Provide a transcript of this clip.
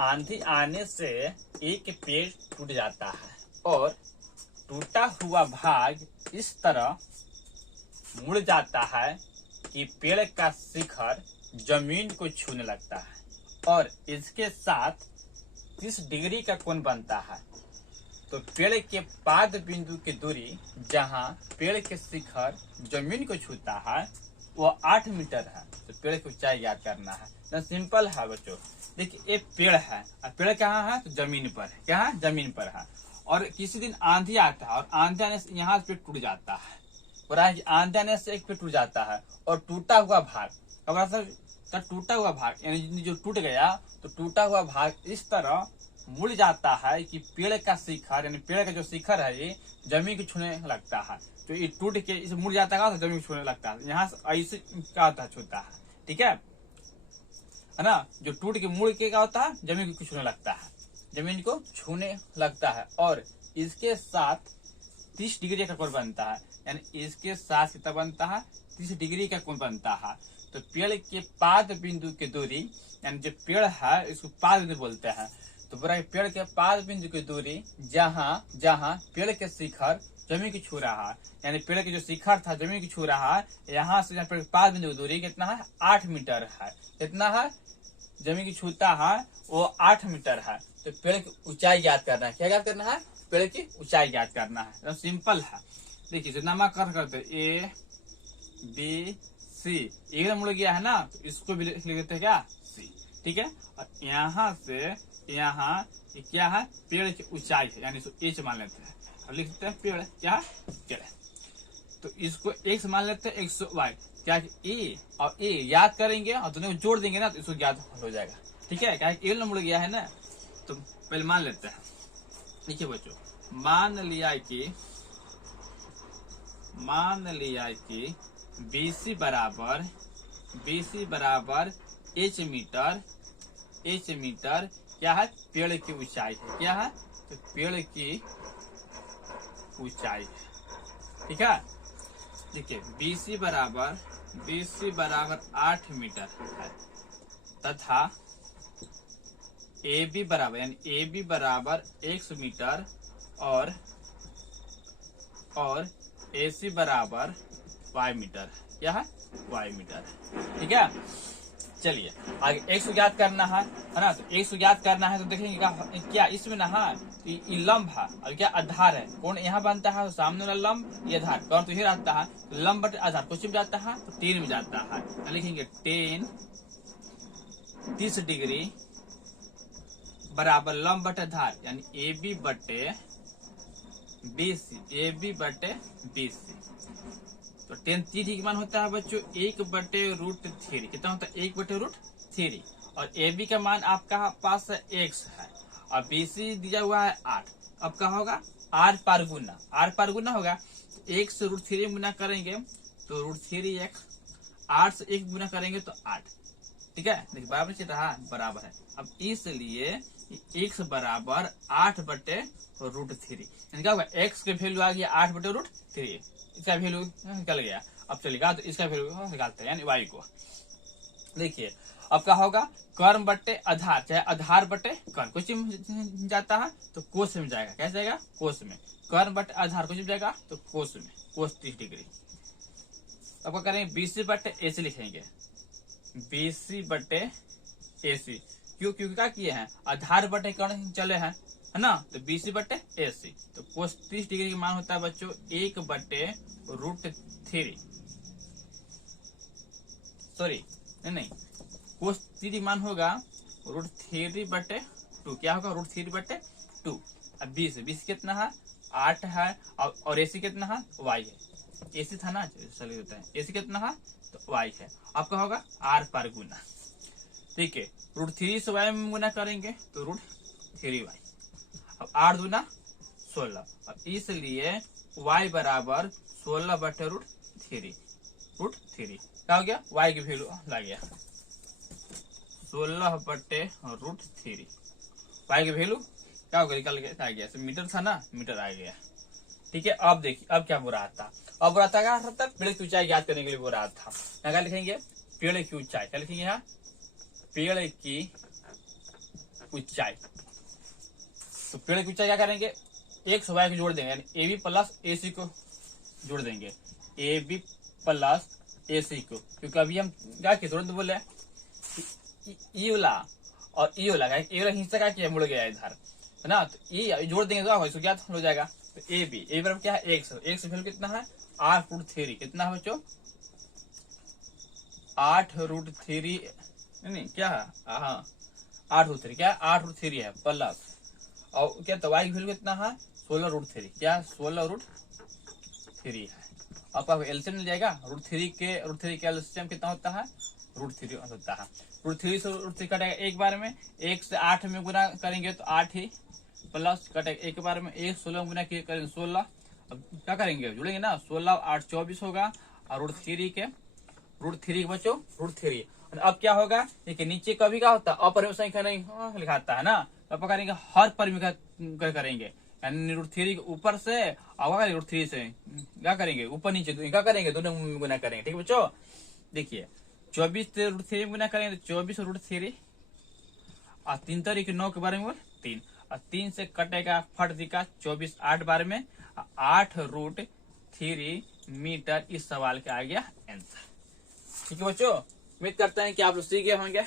आंधी आने से एक पेड़ टूट जाता है और टूटा हुआ भाग इस तरह मुड़ जाता है कि पेड़ का शिखर जमीन को छूने लगता है और इसके साथ 30 डिग्री का कोण बनता है। तो पेड़ के पाद बिंदु की दूरी जहां पेड़ के शिखर जमीन को छूता है वो 8 मीटर है। तो पेड़ की ऊंचाई ज्ञात करना है। तो सिंपल है बच्चों। देखिए एक पेड़ है और पेड़ कहाँ है? तो जमीन पर है। क्या है? जमीन पर है। और किसी दिन आंधी आता है और आंधी आने से यहाँ पेड़ टूट जाता है और आंधी आने से एक पेड़ टूट जाता है और टूटा हुआ भाग टूटा हुआ भाग यानी जो टूट गया तो टूटा हुआ भाग इस तरह मुड़ जाता है कि पेड़ का शिखर यानी पेड़ का जो शिखर है ये जमीन को छूने लगता है। तो ये टूट के इसे मुड़ जाता है तो जमीन को छूने लगता है। यहाँ से ऐसे क्या होता है? छूता है। ठीक है ना? जो टूट के मुड़ के क्या होता है? जमीन को छूने लगता है। जमीन को छूने लगता है और इसके साथ 30 डिग्री का कोण बनता है। यानी इसके साथ कितना बनता है? 30 डिग्री का कोण बनता है। तो पेड़ के पाद बिंदु की दूरी यानी जो पेड़ है इसको पाद बिंदु बोलते हैं। तो पेड़ के पाद बिंदु की दूरी जहां पेड़ के शिखर जमीन की छू रहा है यानी पेड़ के जो शिखर था जमीन की छू रहा है यहाँ से पेड़ के पाद बिंदु की दूरी कितना है? 8 मीटर है। कितना है? जमीन की छूता है वो 8 मीटर है। तो पेड़ की ऊंचाई ज्ञात करना है। क्या ज्ञात करना है? पेड़ की ऊंचाई ज्ञात करना है। तो सिंपल है। देखिए जितना करते ए बी सी एक मुड़ गया है ना तो इसको भी लिख देते हैं क्या? सी। ठीक है। और यहाँ से यहाँ क्या है? पेड़ की ऊंचाई है यानी इसको एच मान लेते हैं और लिख देते हैं पेड़ क्या है? पेड़। तो इसको एक्स मान लेते हैं एक्स वाई क्या ए और ए याद करेंगे और दोनों को जोड़ देंगे ना तो इसको ज्ञात हो जाएगा। ठीक है। क्या ए मुड़ गया है ना तो पहले मान लेते हैं। देखिए बच्चों मान लिया कि BC बराबर एच मीटर क्या है? पेड़ की ऊंचाई है। क्या है? तो पेड़ की ऊंचाई है। ठीक है। देखिए BC बराबर 8 मीटर है तथा AB बराबर यानी AB बराबर x मीटर और AC बराबर y मीटर। क्या है? y metre. ठीक है। चलिए आगे x को ज्ञात करना है ना? तो x को ज्ञात करना है तो देखेंगे क्या इसमें ना ये लंब है और क्या आधार है। कौन यहाँ बनता है? तो सामने वाला लंब ये आधार कौन तो ये रहता है। तो लंब बटे आधार कुछ में जाता है तो 10 में जाता है। तो लिखेंगे 30 डिग्री बराबर लंब बटे आधार यानी AB बटे BC। तो 10 डिग्री का मान होता है बच्चों 1/√3। कितना होता है? 1/√3। और AB का मान आपका पास है x है और BC दिया हुआ है 8। अब क्या होगा? r पार गुना होगा। 1 से √3 गुना करेंगे तो √3x 8 से 1 गुना करेंगे तो 8। ठीक है। देखिए बराबर से रहा बराबर है। अब इसलिए x बराबर 8/√3 क्या होगा? x का वैल्यू आ गया 8/√3। इसका वैल्यू निकल गया। अब चलेगा तो इसका वैल्यू निकालते हैं यानी y को। देखिए अब क्या होगा? कर्म बटे आधार चाहे आधार बटे कर्म कुछ में जाता है तो कोस में जाएगा। कैसे जाएगा? कोस में। कर्म बटे आधार कुछ में जाएगा तो कोस में। कोस 30 डिग्री। अब क्या करेंगे? BC बटे AC लिखेंगे। BC बटे AC क्योंकि क्या किए हैं? आधार बटे कर्ण चले हैं है ना? तो BC बटे AC। तो कोस 30 डिग्री का मान होता है बच्चों 1/√3। सॉरी नहीं कोस 30 मान होगा √3/2। क्या होगा? √3/2। अब BC कितना है? 8 है और AC कितना है? y है। AC था ना चलिए होता है AC कितना है? तो y है। आपका होगा r पर गुना। ठीक है। √3 से y में गुना करेंगे तो √3y। अब 8 दूना 16। अब इसलिए y बराबर 16/√3। क्या हो गया? y की वैल्यू लग गया 16/√3। y की वैल्यू क्या हो गया? निकल गया आ गया। मीटर था ना मीटर आ गया। ठीक है। अब देखिए अब क्या बोल रहा था? अब बोल रहा था क्या? पेड़ की ऊंचाई ज्ञात करने के लिए बोल रहा था। क्या लिखेंगे? पेड़ की ऊंचाई। क्या लिखेंगे यहाँ? पेड़ की ऊंचाई। तो पेड़ की ऊंचाई क्या करेंगे, एक्स वाई को जोड़ देंगे, यानी ए बी प्लस ए सी को जोड़ देंगे, ए बी प्लस ए सी को, क्योंकि अभी हम क्या किए तुरंत बोले ई वाला और ई वाला हिस्सा क्या किया, मुड़ गया इधर, है ना। तो ई जोड़ देंगे तो इसको क्या हो जाएगा, तो ए बी बराबर क्या है, एक्स वैल्यू कितना है 8√3, कितना है बच्चों 8√3, नहीं क्या है, हाँ 8√3, क्या 8√3 है प्लस, और क्या तो वाई की वैल्यू कितना है 16√3, क्या 16√3 है। आपका एलसीएम मिल जाएगा, √3 के एलसीएम कितना होता है, √3 होता है। √3 से √3 कटेगा एक बार में, 1 से 8 में गुना करेंगे तो 8 ही, प्लस कटेगा एक बार में, 1 16 गुना करेंगे 16, अब क्या करेंगे जुड़ेंगे ना, 16 8 24 होगा, और √3 के बच्चों √3। अब क्या होगा, देखिए नीचे कभी क्या होता है अपरिमेय संख्या नहीं लिखाता है ना, अब करेंगे हर परिमेय करेंगे, यानी √3 के ऊपर से और √3 से क्या करेंगे ऊपर नीचे क्या करेंगे, दोनों में गुना करेंगे, ठीक है बच्चों। देखिए 24 से √3 में गुना करेंगे तो 24√3, और 3 तरीके 9 के बारे में 3, और 3 से कटेगा फट दिखा 24 8 बार में 8√3 मीटर। इस सवाल का आ गया आंसर। ठीक है बच्चों, उम्मीद करते हैं कि आप लोग सीख गए होंगे।